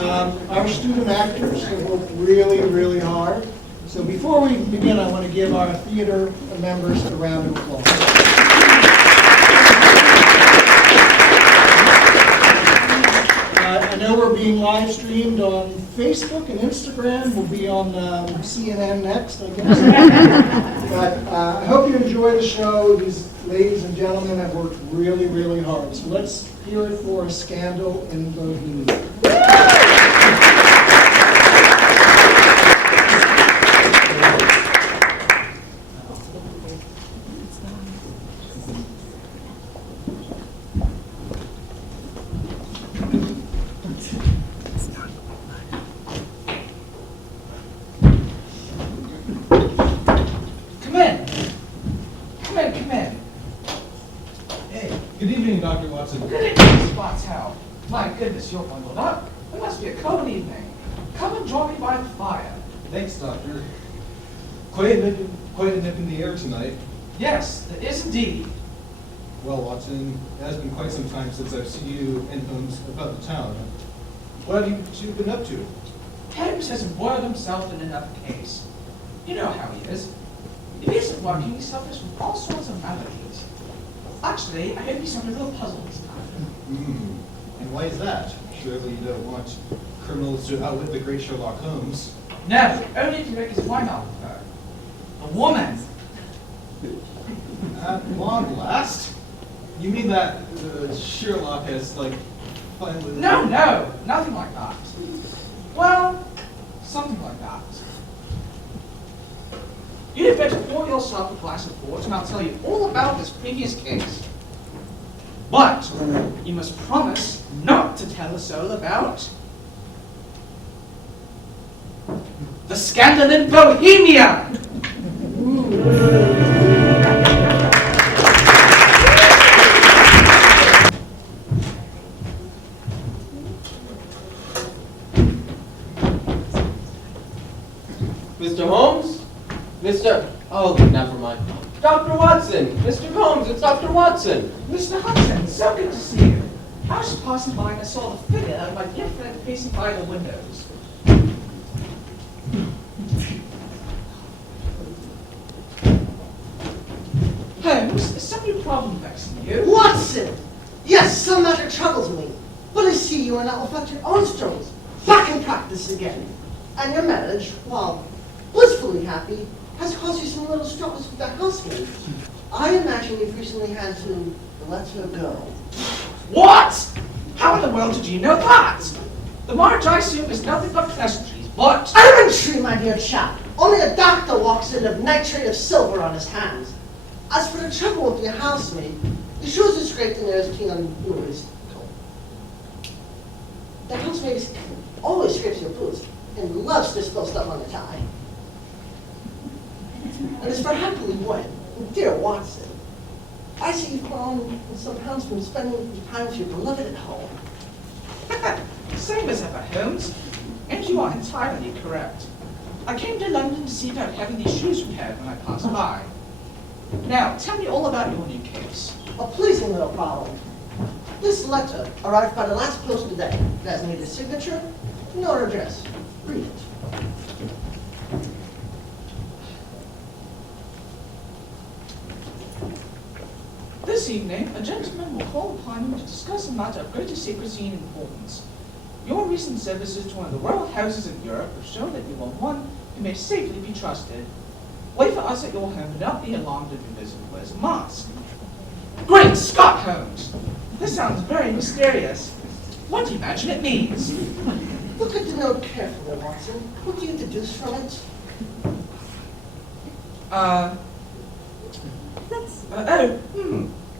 Our student actors have worked really, really hard. So before we begin, I want to give our theater members a round of applause. I know we're being live streamed on Facebook and Instagram. We'll be on CNN next, I guess. But I hope you enjoy the show. These ladies and gentlemen have worked really, really hard. So let's hear it for A Scandal in Bohemia. Dr. Watson. Good evening, Spotshow. My goodness, you're bundled up. It must be a cold evening. Come and join me by the fire. Thanks, Doctor. Quite a nip in the air tonight. Yes, there is indeed. Well, Watson, it has been quite some time since I've seen you and Holmes about the town. What have you two been up to? Holmes has embroiled himself in another case. You know how he is. If he isn't working, he suffers from all sorts of maladies. Actually, I hope he's having a little puzzle this time. And why is that? Surely you don't want criminals to outwit the great Sherlock Holmes. No, only if you make his mind out with her. A woman. At long last? You mean that Sherlock has, finally... No, nothing like that. Well, something like that. You'd better pour yourself a glass of port and I'll tell you all about this previous case. But you must promise not to tell us all about the scandal in Bohemia. Mr. Holmes? Oh, never mind. Dr. Watson! Mr. Holmes, it's Dr. Watson! Mr. Hudson, so good to see you. I was passing by and I saw the figure of my dear friend facing by the windows. Holmes, is some new problem vexing you? Watson! Yes, some matter troubles me. But I see you are now without your own struggles. Back in practice again. And your marriage, while blissfully happy, has caused you some little struggles with that housemaid. I imagine you've recently had to let her go. What? How in the world did you know that? The marriage, I assume, is nothing but pleasantries, but... Elementary, my dear chap. Only a doctor walks in of nitrate of silver on his hands. As for the trouble with your housemaid, the shoes are scraped and there's keen on boots. The housemaid always scrapes your boots and loves to spill stuff on the tie. And as for happily when, dear Watson, I see you've grown some pounds from spending time with your beloved at home. Same as ever, Holmes. And you are entirely correct. I came to London to see about having these shoes repaired when I passed by. Now, tell me all about your new case. A pleasing little problem. This letter arrived by the last post today. It has neither signature nor address. Read it. This evening, a gentleman will call upon you to discuss a matter of greater secrecy and importance. Your recent services to one of the royal houses in Europe have shown that you are one who may safely be trusted. Wait for us at your home and not be alarmed if your visitor wears a mask. Great Scott, Holmes! This sounds very mysterious. What do you imagine it means? Look at the note carefully, Watson. What do you deduce from it?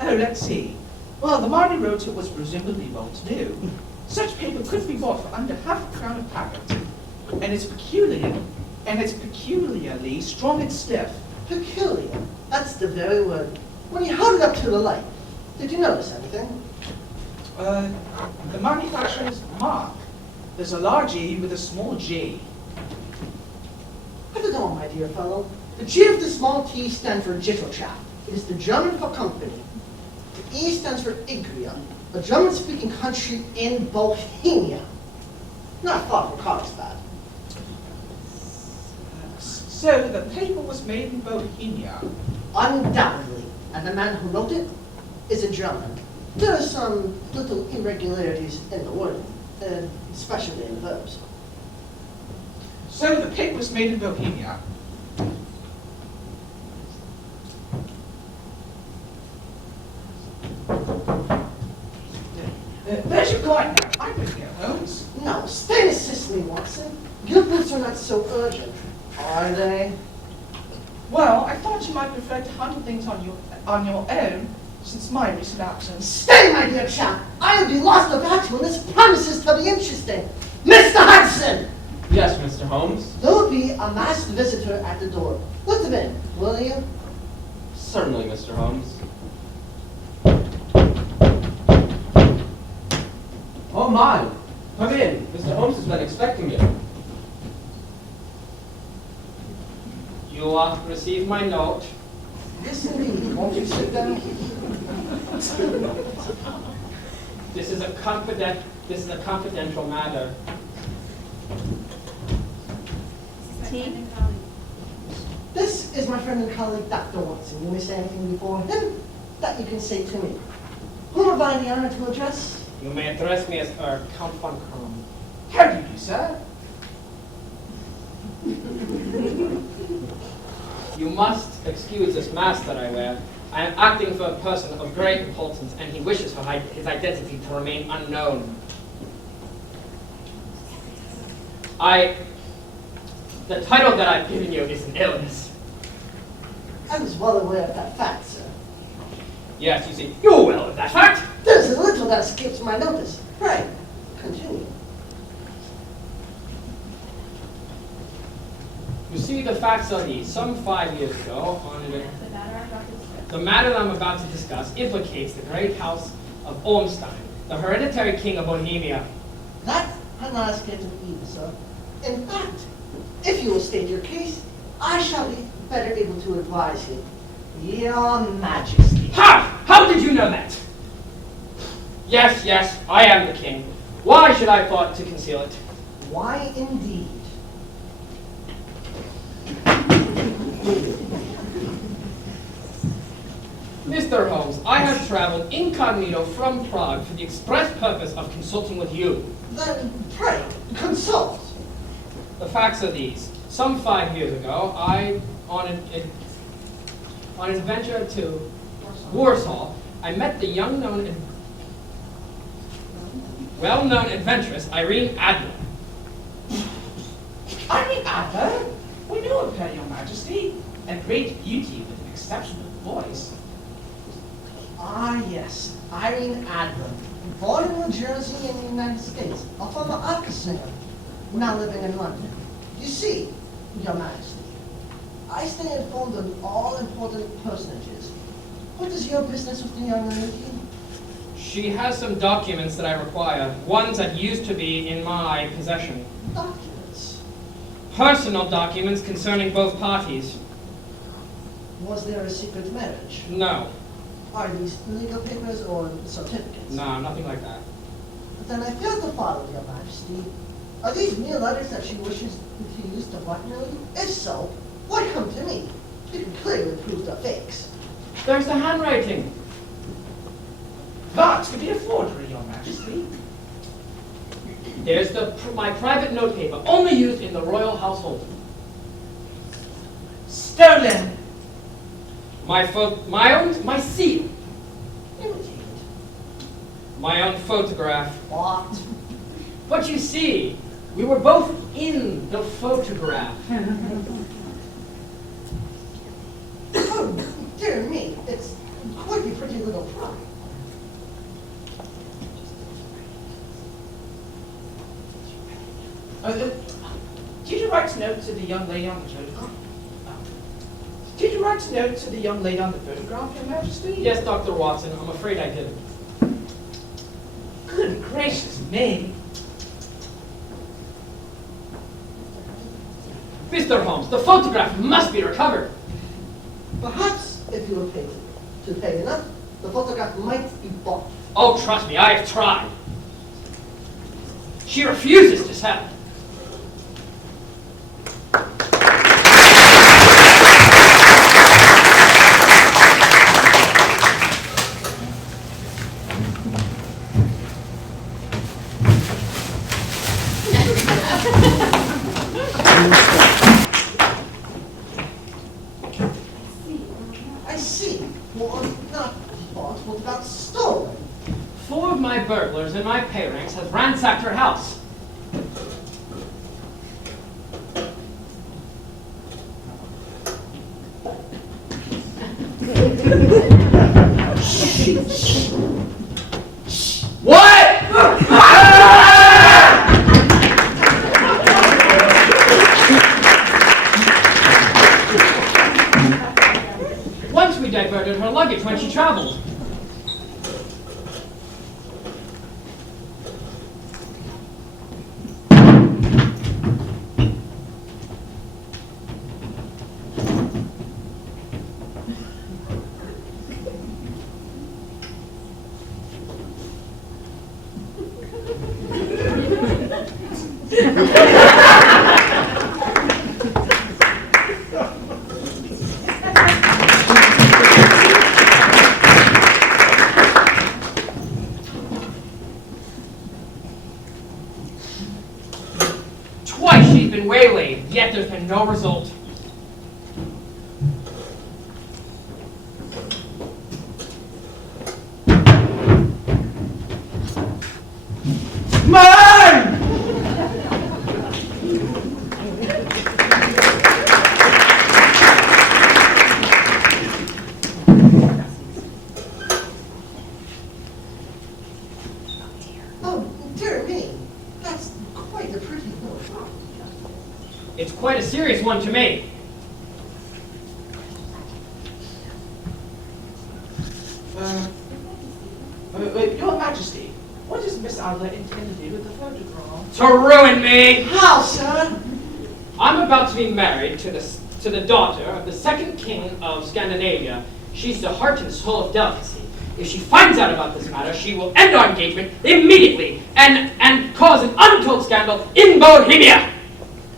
Let's see. Well, the Marty wrote it was presumably well-to-do. Such paper could be bought for under half a crown a packet. And it's peculiarly strong and stiff. Peculiar. That's the very word. When you held it up to the light, did you notice anything? The manufacturer's mark. There's a large E with a small G. I don't know, my dear fellow. The G of the small t stands for Jitterchap. It is the German for company. The E stands for Igria, a German-speaking country in Bohemia. not far from Carlsbad. So the paper was made in Bohemia. Undoubtedly, and the man who wrote it is a German. There are some little irregularities in the wording, especially in the verbs. So the paper was made in Bohemia. There's your point now. I couldn't get Holmes. No, stay and assist me, Watson. Your books are not so urgent, are they? Well, I thought you might prefer to handle things on your own, since my recent absence. Stay, my dear chap. I'll be lost without you, and this promises to be interesting. Mr. Hudson! Yes, Mr. Holmes. There will be a masked visitor at the door. Let them in, will you? Certainly, Mr. Holmes. Oh my! Come in. Mr. Holmes has been expecting you. You received my note. Yes, indeed. Won't you sit down? This is a confidential matter. This is my friend and colleague, Dr. Watson. You may say anything before him that you can say to me. Whom have I the honor to address? You may address me as Count von Krum. How do you do, sir? You must excuse this mask that I wear. I am acting for a person of great importance, and he wishes for his identity to remain unknown. The title that I've given you is an illness. I was well aware of that fact, sir. Yes, you see, you're well of that fact. There's a little that escapes my notice. Pray, continue. You see, the facts are these. Some 5 years ago, the matter that I'm about to discuss implicates the great house of Ormstein, the hereditary king of Bohemia. That has not escaped me either, sir. In fact, if you will state your case, I shall be better able to advise you. Your Majesty. Ha! How did you know that? Yes, yes, I am the king. Why should I thought to conceal it? Why indeed? Mr. Holmes, I have traveled incognito from Prague for the express purpose of consulting with you. Then pray, consult. The facts are these. Some 5 years ago, on an adventure to Warsaw, I met the well-known adventuress Irene Adler. Irene Adler? We know of her, Your Majesty. A great beauty with an exceptional voice. Ah, yes, Irene Adler. Born in New Jersey in the United States, a former opera singer, now living in London. You see, Your Majesty, I stay informed of all important personages. What is your business with the young lady? She has some documents that I require, ones that used to be in my possession. Documents. Personal documents concerning both parties. Was there a secret marriage? No, Are these legal papers or certificates? no, nothing like that. Then I fail to follow, Your Majesty. Are these mere letters that she wishes to use to blackmail you? If so, why come to me? You can clearly prove they're fakes. There's the handwriting. That could be a forgery, Your Majesty. There's my private notepaper, only used in the royal household. Stolen. My seal. Imitated. My own photograph. What? But you see, we were both in the photograph. Oh, dear me, it's quite a pretty little fry. Did you write a note to the young lady on the photograph? Did you write a note to the young lady on the photograph, Your Majesty? Yes, Dr. Watson, I'm afraid I didn't. Good gracious me. Mr. Holmes, the photograph must be recovered. Perhaps, if you were paid to pay enough, the photograph might be bought. Oh, trust me, I have tried. She refuses to sell. I see. Well, not bought, what about stolen? 4 of my burglars in my pay ranks have ransacked her house. What? Once we diverted her luggage when she traveled. Twice she's been waylaid, yet there's been no result. Mine! Oh, dear me. That's quite a pretty note. It's quite a serious one to me. Your Majesty, what does Miss Adler intend to do with the photograph? To ruin me! How, sir? I'm about to be married to the daughter of the second king of Scandinavia. She's the heart and soul of delicacy. If she finds out about this matter, she will end our engagement immediately and cause an untold scandal in Bohemia.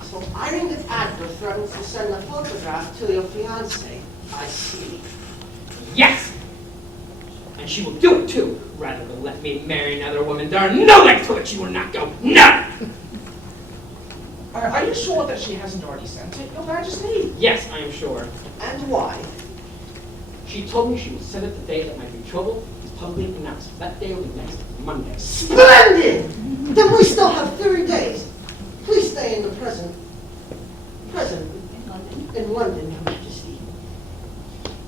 So Irene Adler threatens to send a photograph to your fiancé. I see. Yes! And she will do it too, rather than let me marry another woman. There are no lengths to it she will not go. None! Are you sure that she hasn't already sent it, Your Majesty? Yes, I am sure. And why? She told me she would send it the day that my betrothal is publicly announced. That day will be next Monday. Splendid! Then we still have 30 days. Please stay in the present in London, Your Majesty.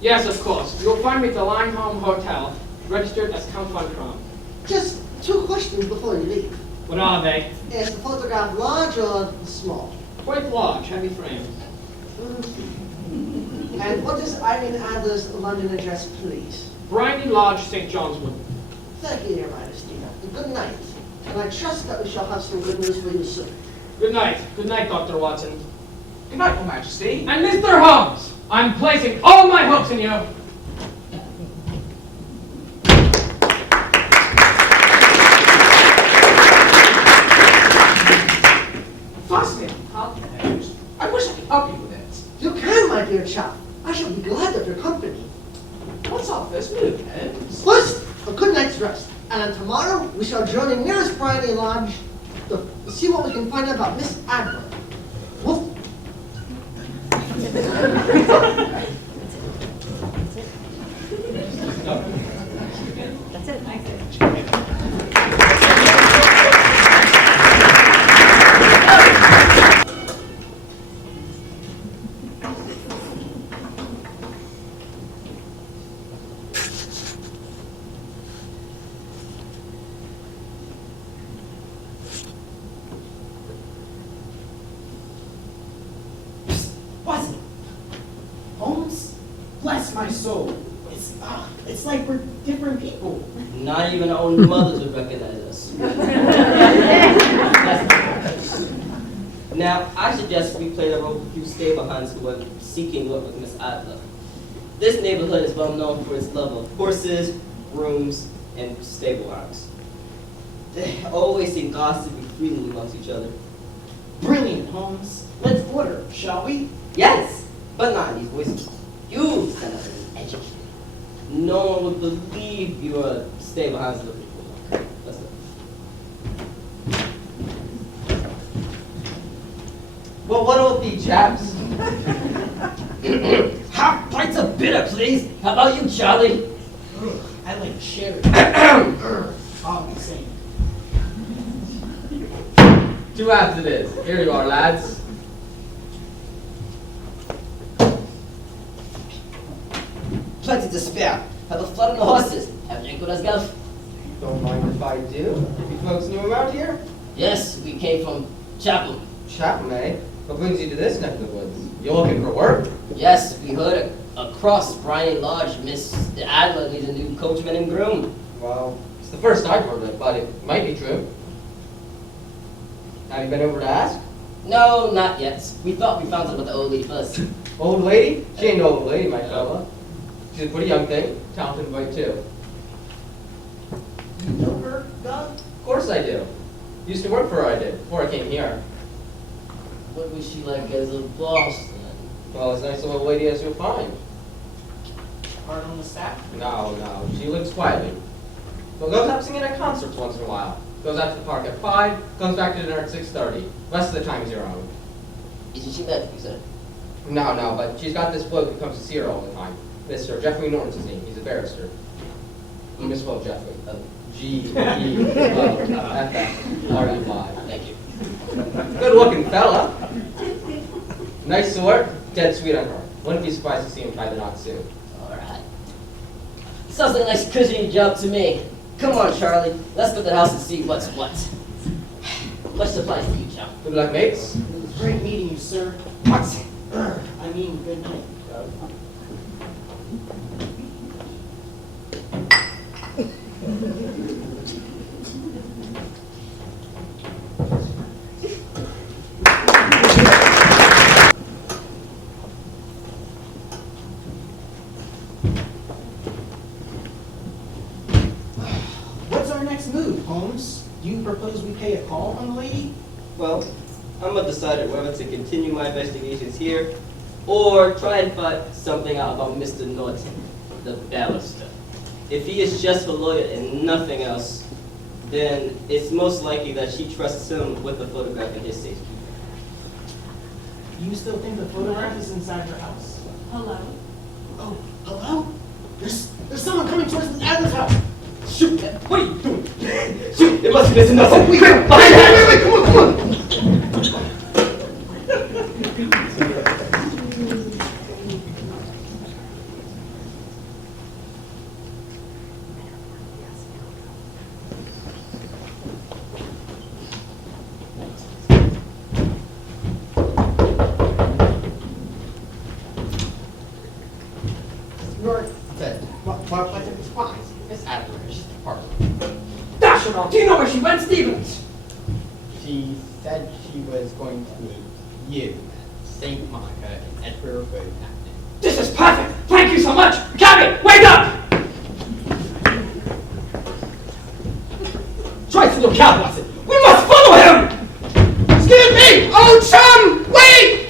Yes, of course. You will find me at the Limeholm Hotel, registered as Count von Kron. Just 2 questions before you leave. What are they? Is the photograph large or small? Quite large, heavy frames. And what is Irene Adler's London address, please? Briney Lodge, St. John's Wood. Thank you, Your Majesty. Good night. And I trust that we shall have some good news for you soon. Good night. Good night, Dr. Watson. Good night, Your Majesty. And Mr. Holmes, I'm placing all my hopes in you. Fascinating confidence. I wish I could help you with it. You can, my dear chap. I shall be glad of your company. What's our first move, Holmes? First, a good night's rest. And then tomorrow, we shall journey nearest Briney Lodge to see what we can find out about Miss Adler. Woof. That's it. Wasn't it? Holmes? Bless my soul. It's like we're different people. Not even our own mothers would recognize us. Now, I suggest we play the role of a few stay-behinds who are seeking work with Miss Adler. This neighborhood is well known for its love of horses, grooms, and stable arms. They always seem gossipy freely amongst each other. Brilliant, Holmes. Let's order, shall we? Yes, but not in these voices. You stand out and educated. No one would believe you are stay behind looking for one. Let's go. Well, what'll it be, chaps? Half pints of bitter, please. How about you, Charlie? I like sherry. I'll be saying. 2 halves it is. Here you are, lads. Plenty to spare. Have a flood on the horses. Have a drink with us, Guff? Don't mind if I do. If you folks knew him out here. Yes, we came from Chapel. Chatham, eh? What brings you to this neck of the woods? You looking for work? Yes, we heard across Bryony Lodge, Mr. Adler needs a new coachman and groom. Well, it's the first I've heard of it, but it might be true. Have you been over to ask? No, not yet. We thought we found out about the old lady first. Old lady? She ain't no old lady, my fella. She's a pretty young thing. Talented and white, too. You know her, Doug? Of course I do. Used to work for her, I did, before I came here. What was she like as a boss then? Well, as nice a little lady as you'll find. Hard on the staff? No, she lives quietly. But goes out singing at concerts once in a while. Goes out to the park at 5, comes back to dinner at 6:30. Rest of the time is your own. Isn't she mad, you said? No, but she's got this bloke who comes to see her all the time. Mr. Jeffrey Norton's his name. He's a barrister. You misspelled Jeffrey. G-E-F-F-R-E-Y. Thank you. Good looking fella. Nice sort, dead sweet on her. Wouldn't be surprised to see him tie the knot soon. Alright. Sounds like a nice cushy job to me. Come on, Charlie. Let's go to the house and see what's what. Much supplies for you, John. Good luck, mates. It's great meeting you, sir. What? I mean, good night, Doug. What's our next move, Holmes? Do you propose we pay a call on the lady? Well, I'm undecided whether to continue my investigations here or try and find something out about Mr. Norton, the barrister. If he is just a lawyer and nothing else, then it's most likely that she trusts him with the photograph in his safekeeping. You still think the photograph is inside your house? Hello? Oh, hello? There's someone coming towards the Adler's house. Shoot! What are you doing? Shoot! It must be Mr. Norton! Wait, Quick, behind that! come on! You're dead. Why? Miss Adler is just a partner. Dash it all! Do you know where she went, Stevens? She said she was going to meet you, St. Monica, in Edinburgh Road Acton. This is perfect! Thank you so much! Cabby, wake up! Try to look out, Watson! We must follow him! Excuse me! Old chum! Wait!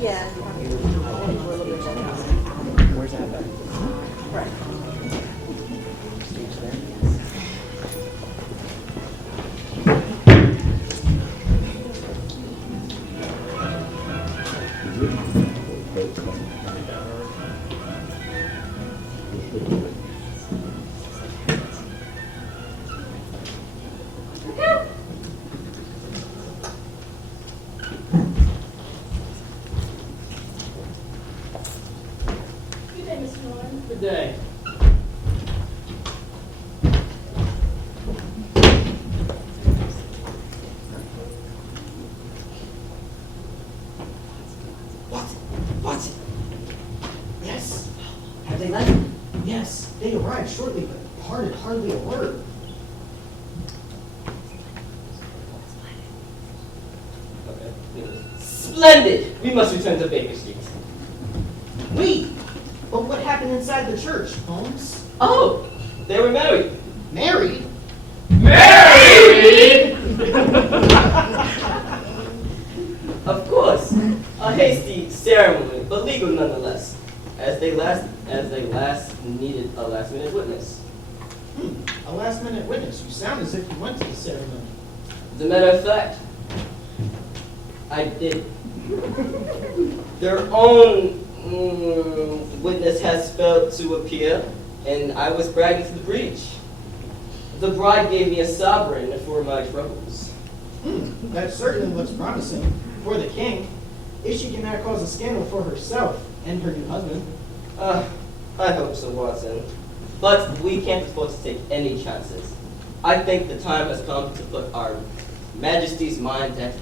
Yeah. Good day, Mr. Norton. Good day. What? Yes. Have they left? Yes, they arrived shortly, but parted hardly a word. Splendid! We must return to Baker Street. Wait, but what happened inside the church, Holmes? Oh, they were married. Married? Married! Of course, a hasty ceremony, but legal nonetheless, as they last needed a last-minute witness. A last-minute witness. You sound as if you went to the ceremony. As a matter of fact, I did. Their own witness has failed to appear, and I was bragging to the breach. The bride gave me a sovereign for my troubles. That certainly looks promising for the king. If she can now cause a scandal for herself and her new husband. I hope so, Watson. But we can't afford to take any chances. I think the time has come to put our Majesty's mind at ease.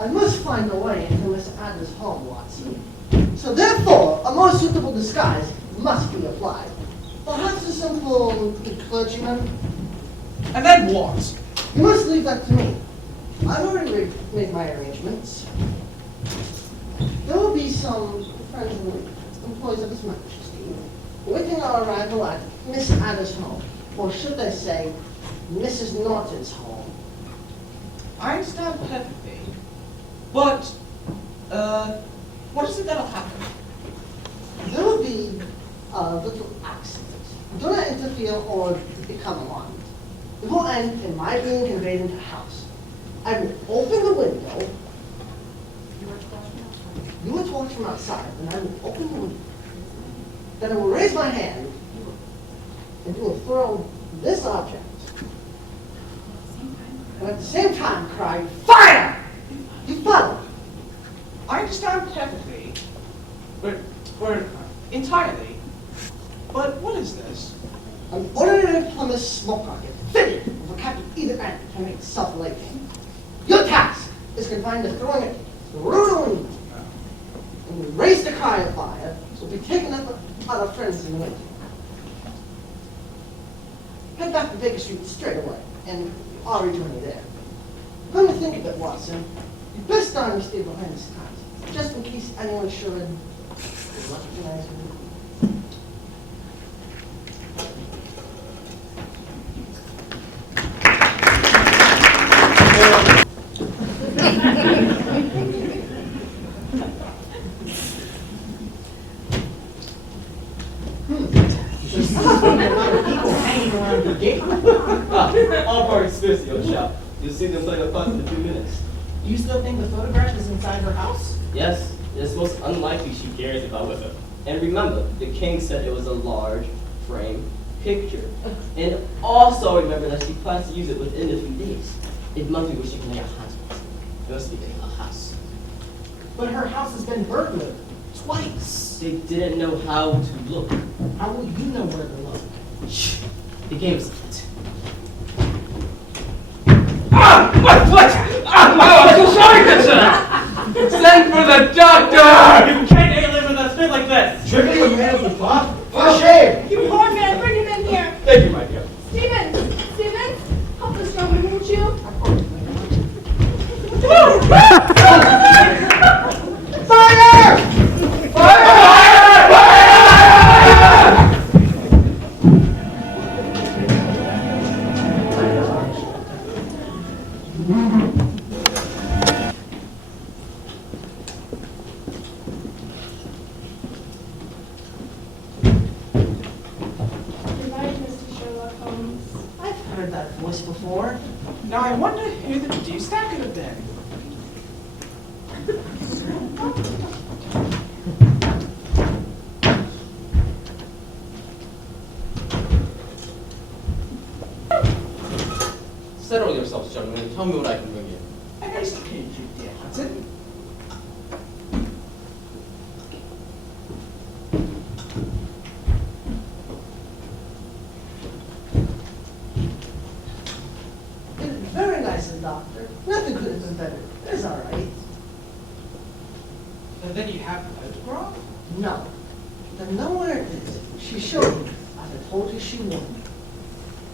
I must find a way into Miss Adler's home, Watson. So therefore, a more suitable disguise must be applied. Perhaps a simple clergyman. And then what? You must leave that to me. I've already made my arrangements. There will be some friends and employees of His Majesty waiting our arrival at Miss Adler's home, or should I say, Mrs. Norton's home. I understand perfectly. But, what is it that'll happen? There will be a little accident. Do not interfere or become alarmed. It will end in my being conveyed into the house. I will open the window. You will watch from outside, and I will open the window. Then I will raise my hand, and you will throw this object. And at the same time cry, "Fire!" You follow. I understand perfectly. Or entirely. But what is this? An ordinary plumber's smoke rocket, fitted with a cap at either end to make it self-lighting. Your task is confined to throwing it through the window. When you raise the cry of fire, it will be taken up by our friends in the window. Head back to Baker Street straight away, and I'll rejoin you there. Come to think of it, Watson, you best darn stay behind the scenes, just in case anyone should recognize me. All parties busy, old chap. You'll see them play a putt in a few minutes. Do you still think the photograph is inside her house? Yes, it's most unlikely she carries it out with her. And remember, the king said it was a large frame picture. And also remember that she plans to use it within a few days. It must be where she can lay her hands on it. It must be in her house. But her house has been burglared twice. They didn't know how to look. How will you know where to look? Shh, the game is afoot. Ah! My foot! Ah! Oh, I'm so sorry, good sir! Send for the doctor! You can't live with a fit like this! Tripping with man at the top? For shame! You poor man, bring him in here. Thank you, my dear. Stevens, Stevens, help this gentleman, won't you? Fire! Goodbye, Mr. Sherlock Holmes. I've heard that voice before. Now I wonder who the deuce that could have been. Settle yourselves, gentlemen, and tell me what I can bring you. A nice to meet you, dear Hudson. It is very nice of the doctor. Nothing could have been better. It's all right. then you have the photograph? No. Then nowhere it is. She showed me. As I told you she would.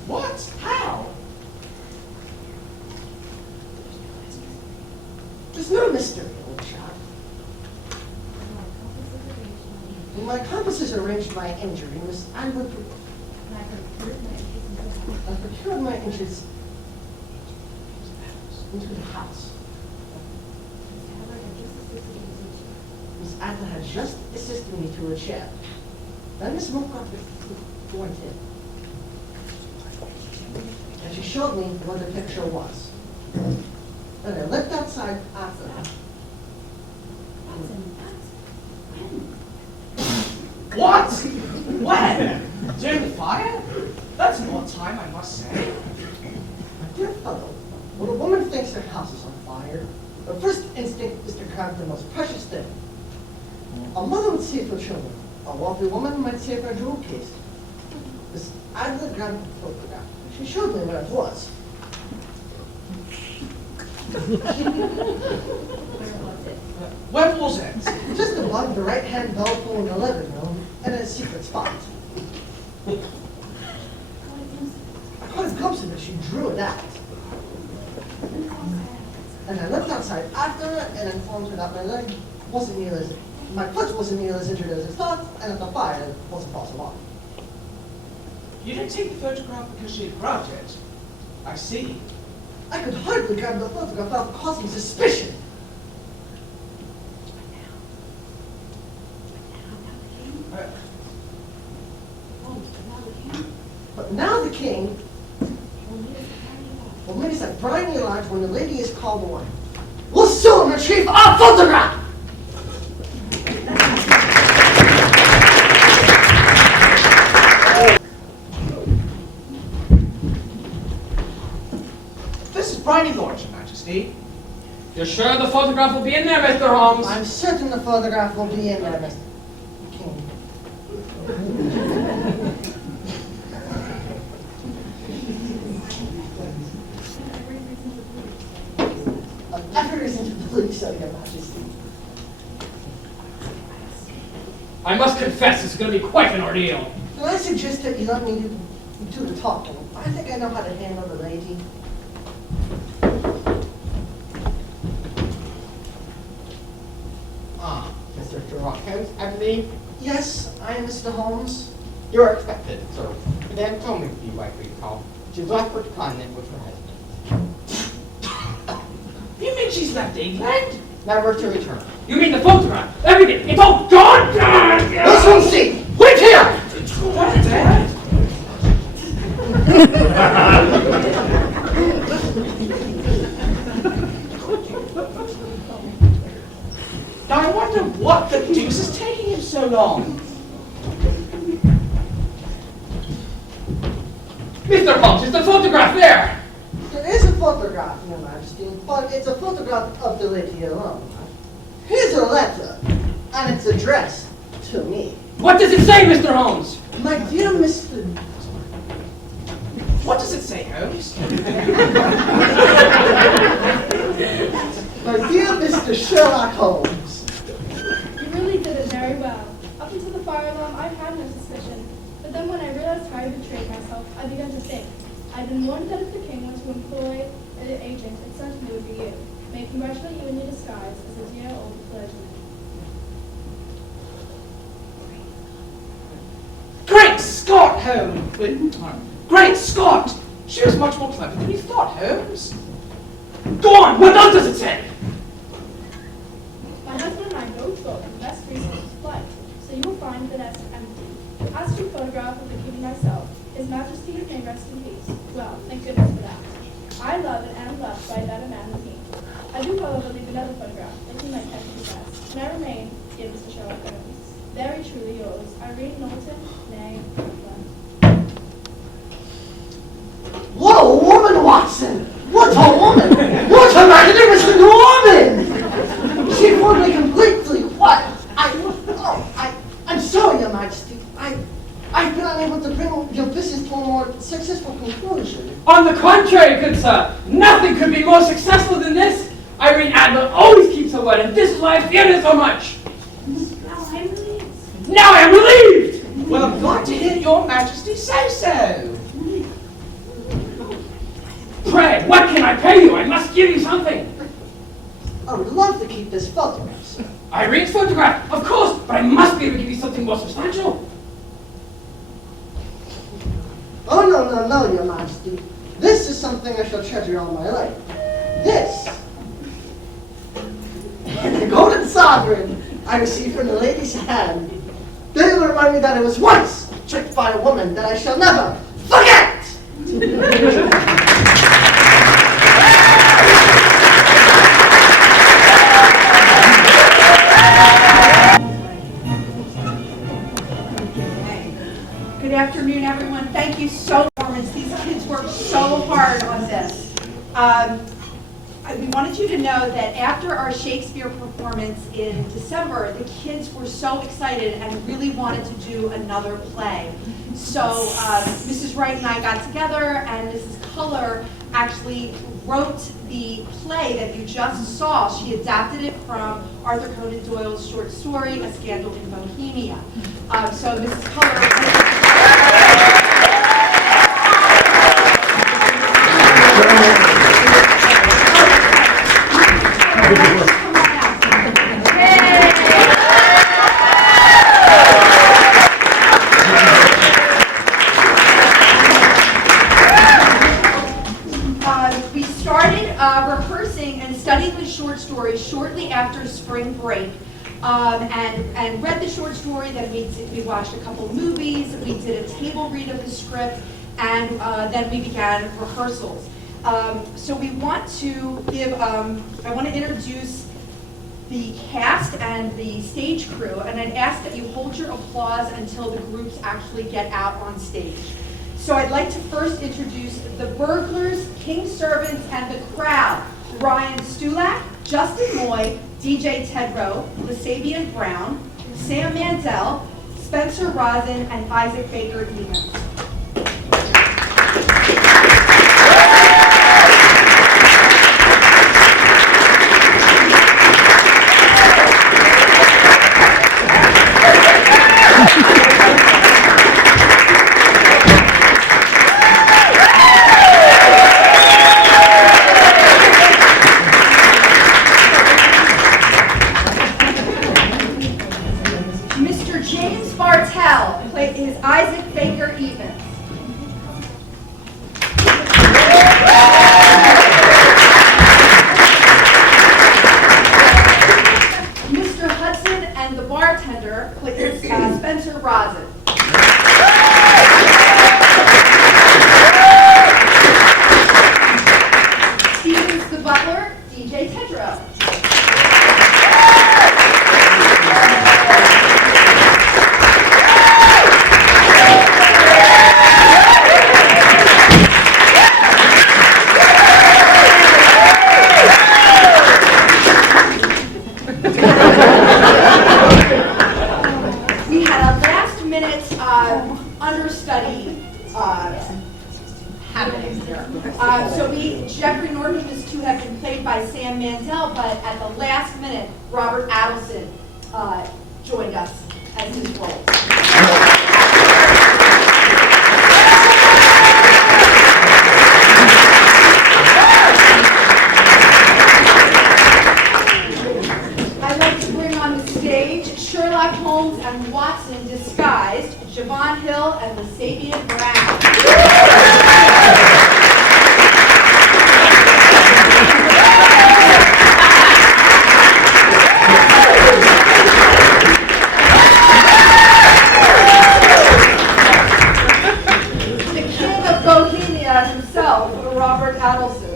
What? How? There's no mystery, old chap. When my compasses arranged my injury, Miss Anne I procured my interest into the house. Miss Adler had just assisted me to a chair. Then Miss Moorcroft went in. And she showed me what the picture was. And I left outside after her. What? When? During the fire? That's an odd time, I must say. My dear fellow, when a woman thinks her house is on fire, her first instinct is to grab the most precious thing. A mother would save her children. A wealthy woman might save her jewel case. Miss Adler grabbed the photograph. She showed me where it was. When was it? Just above the right-hand bell pull in the living room, and in a secret spot. I caught a glimpse of it. She drew it out. And I left outside after her and informed her that my leg wasn't nearly as my foot wasn't nearly as injured as I thought, and that the fire wasn't possible. You didn't take the photograph because she had grabbed it. I see. I could hardly grab the photograph without causing suspicion. But now the king will meet us at Briny Lodge when the lady is called away. We'll soon retrieve our photograph! This is Briny Lodge, Your Majesty. You're sure the photograph will be in there, Mr. Holmes? I'm certain the photograph will be in there, Mr. King. Every reason to believe so, Your Majesty. I must confess, it's going to be quite an ordeal. Can I suggest that you let me do the talking? I think I know how to handle the lady. Mr. Sherlock Holmes, I believe. Yes, I am Mr. Holmes. You're expected, sir. Madame told me to be like we call. She's left for the continent with her husband. You mean she's left England? Never to return. You mean the photograph? Everything? It's all gone? Let's go see! Wait here! Dad? Now I wonder what the deuce is taking him so long. Mr. Holmes, is the photograph there? There is a photograph, Your Majesty, but it's a photograph of the lady alone. Here's a letter, and it's addressed to me. What does it say, Mr. Holmes? My dear Mr. What does it say, Holmes? My dear Mr. Sherlock Holmes. You really did it very well. Up until the fire alarm, I had no suspicion. But then when I realized how I betrayed myself, I began to think. I'd been warned that if the king were to employ an agent, it certainly would be you. May I congratulate you in your disguise as a dear old clergyman. Great Scott, Holmes! Great Scott! She was much more clever than you thought, Holmes. Go on, what else does it say? My husband and I both thought the best reason was flight, so you will find the nest empty. As to the photograph of the king and myself, His Majesty may rest in peace. Well, thank goodness for that. I love and am loved by a better man than he. I do, however, leave another photograph that he might catch possess. And I remain, dear Mr. Sherlock Holmes, very truly yours, Irene Knowlton, née Franklin. What a woman, Watson! What a woman! What a magnificent woman! She fooled me completely. What? I'm sorry, Your Majesty. I've been unable to bring your business to a more successful conclusion. On the contrary, good sir, nothing could be more successful than this. Irene Adler always keeps her word, and this is why I fear her so much. Now I am relieved! Well, I'm glad to hear your majesty say so. Pray, what can I pay you? I must give you something. I would love to keep this photograph, sir. Irene's photograph, of course, but I must be able to give you something more substantial. Oh, no, no, no, your majesty. This is something I shall treasure all my life. This. The golden sovereign I received from the lady's hand. They will remind me that I was once tricked by a woman that I shall never forget! Good afternoon, everyone. Thank you so much. These kids worked so hard on this. We wanted you to know that after our Shakespeare performance in December, the kids were so excited and really wanted to do another play. So Mrs. Wright and I got together, and Mrs. Culler actually wrote the play that you just saw. She adapted it from Arthur Conan Doyle's short story, A Scandal in Bohemia. So Mrs. Culler... We started rehearsing and studying the short story shortly after spring break, and read the short story. Then we watched a couple movies. We did a table read of the script, and then we began rehearsals. So we want to give. I want to introduce the cast and the stage crew, and I'd ask that you hold your applause until the groups actually get out on stage. So I'd like to first introduce the burglars, king servants, and the crowd. Ryan Stulak, Justin Moy, DJ Tedrow, Lasabian Brown, Sam Mandel, Spencer Rosin, and Isaac Baker Evans. Mr. James Bartell is Isaac Baker Evans. Mr. Hudson and the bartender is Spencer Rosin. Stevens the butler, DJ Tedrow. We had a last-minute understudy happening here. Jeffrey Norton was to have been played by Sam Mandel, but at the last minute, Robert Adelson joined us as his role. I'd like to bring on the stage Sherlock Holmes and Watson disguised, Javon Hill and Lasabian Brown. The king of Bohemia himself, Robert Adelson.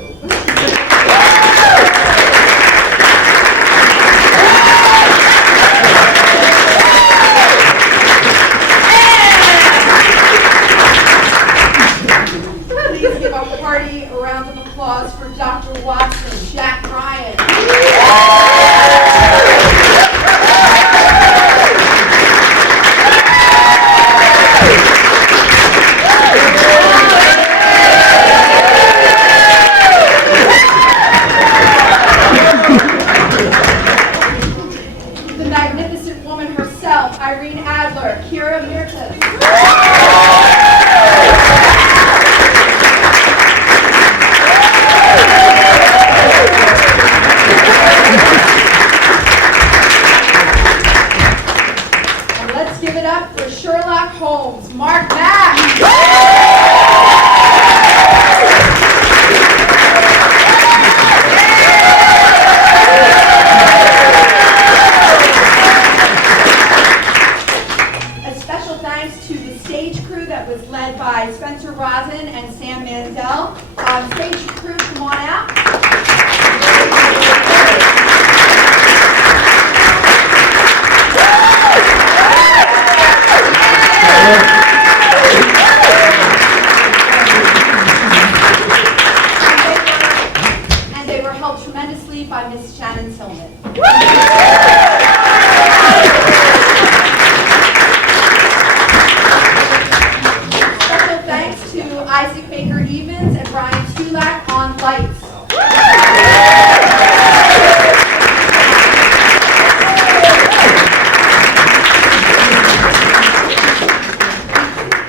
Please give a hearty round of applause for Dr. Watson, Jack Ryan. The magnificent woman herself, Irene Adler. Roselle. Stage crew, come on out. And they were helped tremendously by Miss Shannon Tillman. Special thanks to Isaac Baker Evans and Ryan Tulak on lights.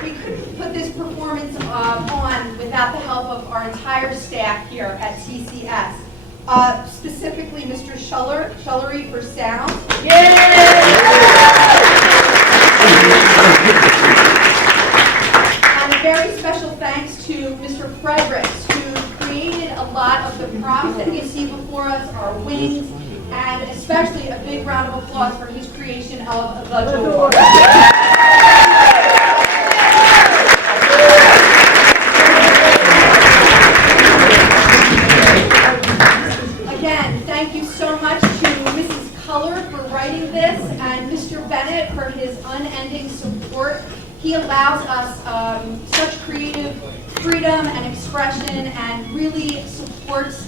We couldn't put this performance on without the help of our entire staff here at TCS. Specifically Mr. Schullery for sound. And a very special thanks to Mr. Fredericks, who created a lot of the props that you see before us, our wings, and especially a big round of applause for his creation of the door. Again, thank you so much to Mrs. Culler for writing this and Mr. Bennett for his unending support. He allows us such creative freedom and expression and really supports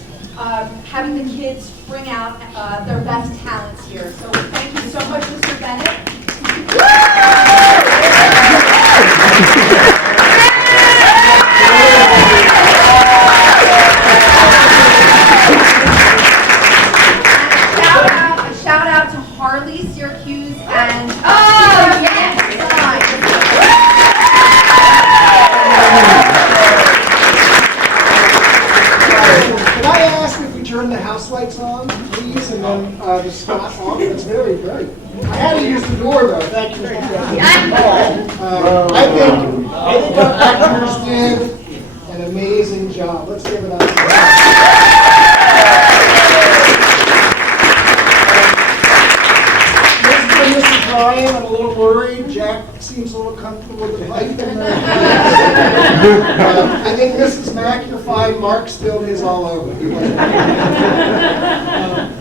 having the kids bring out their best talents here. So thank you so much, Mr. Bennett. A shout out to Harley, Syracuse, and Can I ask if we turn the house lights on, please, and then the spot on? It's very bright. I had to use the door, though. Thank you, Mr. President. I think our actors did an amazing job. Let's give it up. Mr. and Mrs. Ryan, I'm a little worried. Jack seems a little comfortable with the light in there. I think Mrs. Mack, you're fine. Mark spilled his all over.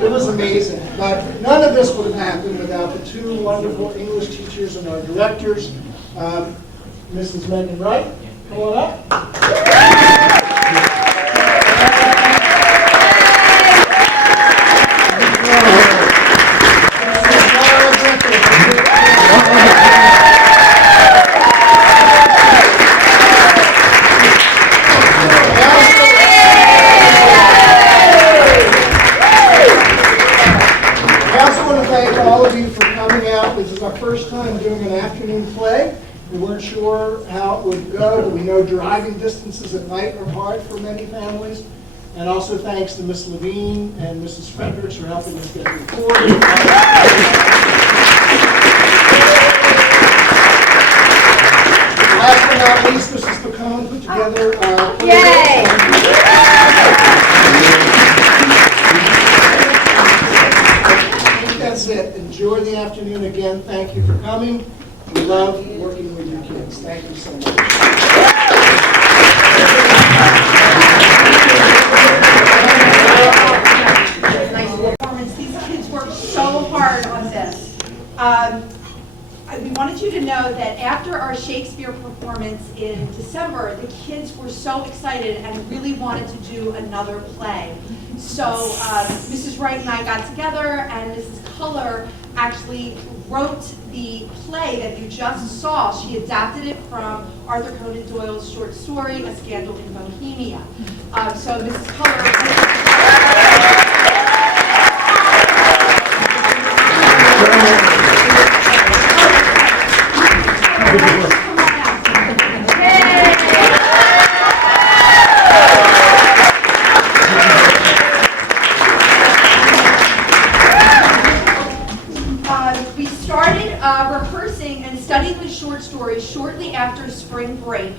It was amazing. But none of this would have happened without the two wonderful English teachers and our directors. Mrs. Megan Wright, come on up. This is our first time doing an afternoon play. We weren't sure how it would go, but we know driving distances at night are hard for many families. And also thanks to Miss Levine and Mrs. Fredericks for helping us get recorded. Last but not least, Mrs. Pacone put together Yay! That's it. Enjoy the afternoon again. Thank you for coming. We love working with your kids. Thank you so much. Nice performance. These kids worked so hard on this. We wanted you to know that after our Shakespeare performance in December, the kids were so excited and really wanted to do another play. So Mrs. Wright and I got together, and Mrs. Culler actually wrote the play that you just saw. She adapted it from Arthur Conan Doyle's short story, A Scandal in Bohemia. So Mrs. Culler... We started rehearsing and studying the short story shortly after spring break,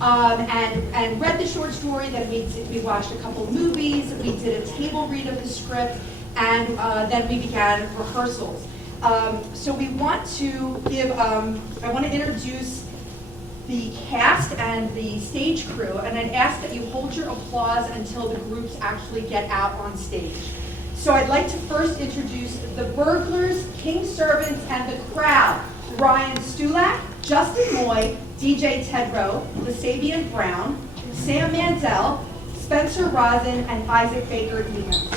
and read the short story. Then we watched a couple movies. We did a table read of the script, and then we began rehearsals. So we want to give. I want to introduce the cast and the stage crew, and I'd ask that you hold your applause until the groups actually get out on stage. So I'd like to first introduce the burglars, king servants, and the crowd. Ryan Stulak, Justin Moy, DJ Tedrow, Lasabian Brown, Sam Mansell, Spencer Rosin, and Isaac Baker Evans.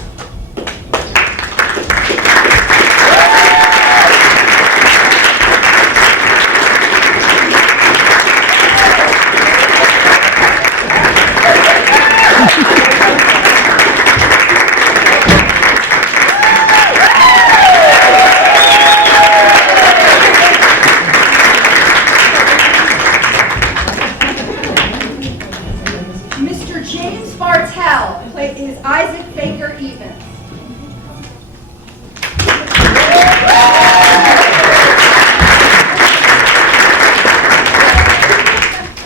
Mr. James Bartell is Isaac Baker Evans.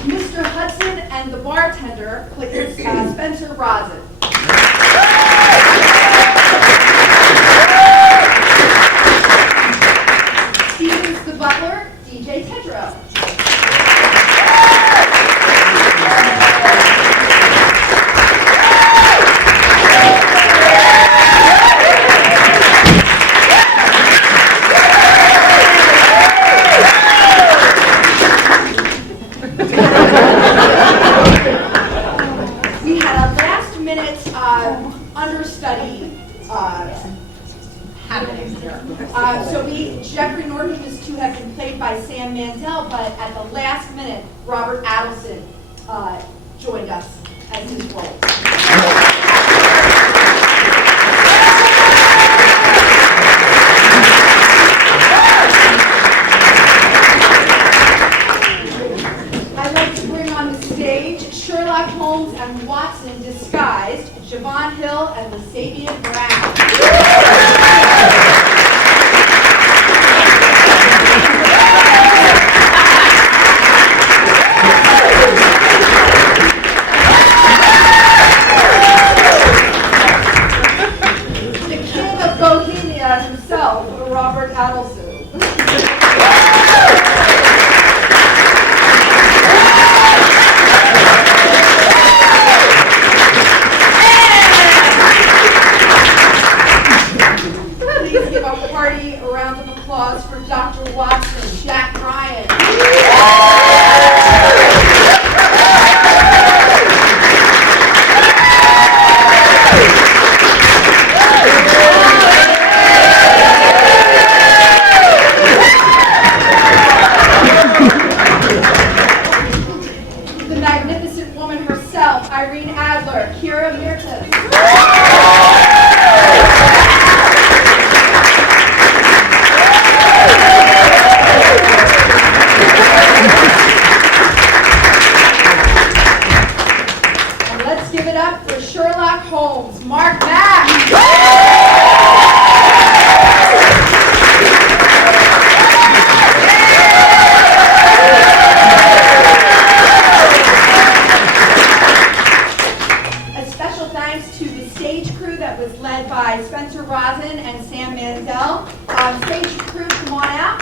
Mr. Hudson and the bartender plays Spencer Rosin. Stevens the butler, DJ Tedrow. We had a last-minute understudy happening here. Jeffrey Norton was to have been played by Sam Mansell, but at the last minute, Robert Adelson joined us as his role. I'd like to bring on the stage Sherlock Holmes and Watson disguised, Javon Hill and Lasabian Brown. The king of Bohemia himself, Robert Adelson. Please give a hearty round of applause for Dr. Watson, Jack Ryan. The magnificent woman herself, Irene Adler, Kira Mirtas. And let's give it up for Sherlock Holmes, Mark Mack. A special thanks to the stage crew that was led by Spencer Rosin and Sam Mansell. Stage crew, come on out.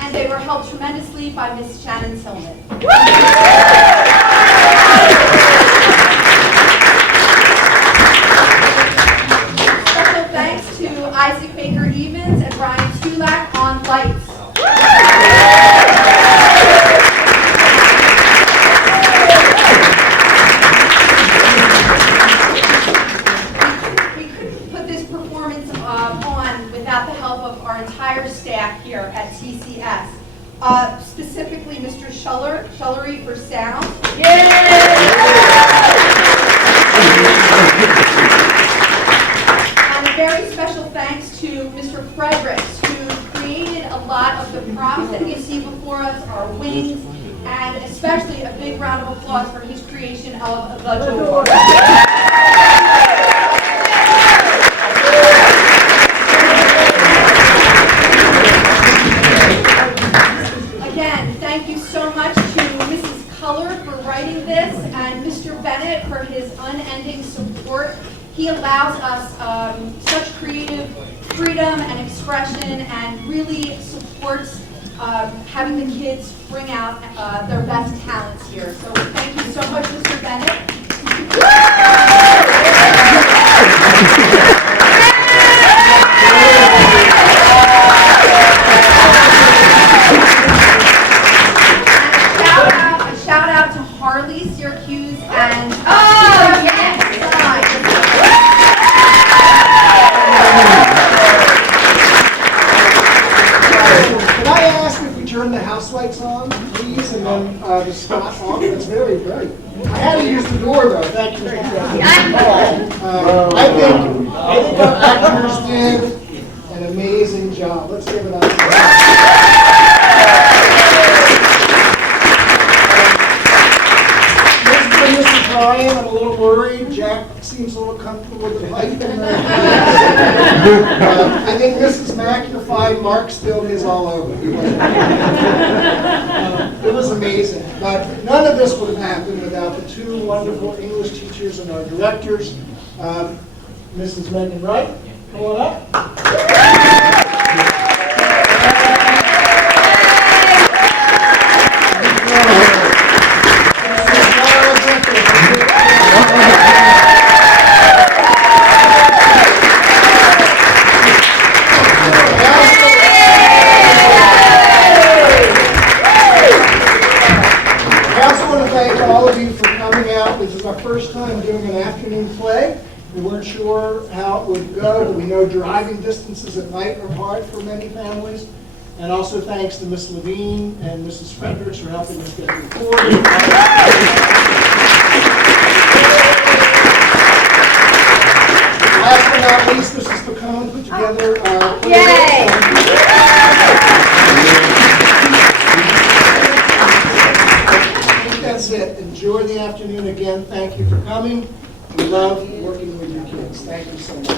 And they were helped tremendously by Miss Shannon Tillman. Special thanks to Isaac Baker Evans and Ryan Stulak on lights. We couldn't put this performance on without the help of our entire staff here at TCS. Specifically Mr. Schullery for sound. And a very special thanks to Mr. Fredericks, who created a lot of the props that you see before us, our wings, and especially a big round of applause for his creation of the door. Again, thank you so much to Mrs. his unending support. He allows us such creative freedom and expression and really supports having the kids bring out their best talents here. So thank you so much, Mr. Bennett. A shout out to Harley, Syracuse, and Can I ask if we turn the house lights on, please, and then the spot on? That's very, very. I had to use the door though. Thank you, Mr. President. I think our actors did an amazing job. Let's give it up. Mr. and Mrs. Ryan, I'm a little worried. Jack seems a little comfortable with the pipe in there. I think Mrs. Mack, you're fine. Mark spilled his all over. It was amazing. But none of this would have happened without the two wonderful English teachers and our directors. Mrs. Megan Wright, come on up. First time doing an afternoon play. We weren't sure how it would go, but we know driving distances at night are hard for many families. And also thanks to Miss Levine and Mrs. Fredericks for helping us get recorded. Last but not least, Mrs. Pacone put together Yay! That's it. Enjoy the afternoon again. Thank you for coming. We love working with your kids. Thank you so much.